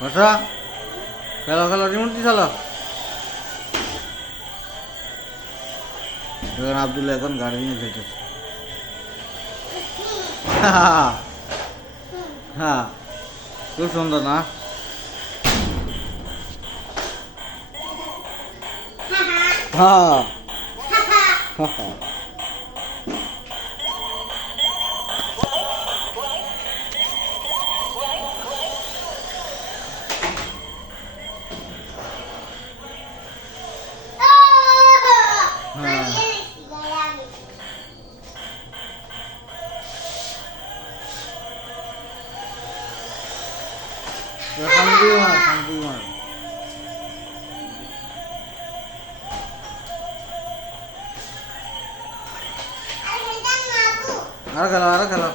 বসা খেলো খেলো রিমোট দিয়ে চালো। এখন আব্দুল্লাহ এখন গাড়ি নিয়ে খেলতেছে। হ্যাঁ খুব সুন্দর না? হ্যাঁ শান্তি মার শান্তি মার। আর খেলো আর খেলো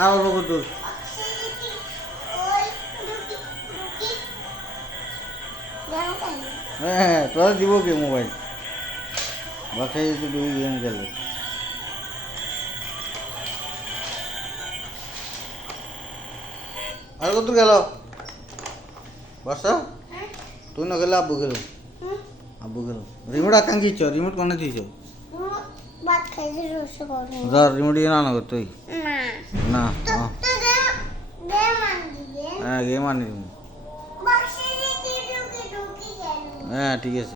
আর অল্প করতো। হ্যাঁ তোরা দিব কে মোবাইল বাসায় যেতে দুই গেম খেলে। আর কত গেল বর্ষা তুই না গেলে আব্বু গেল আব্বু গেল রিমোট আকাঙ্ক্ষিছ রিমোট কোনে দিছ ধর রিমোট দিয়ে না তুই না হ্যাঁ গেম আনি হ্যাঁ ঠিক আছে।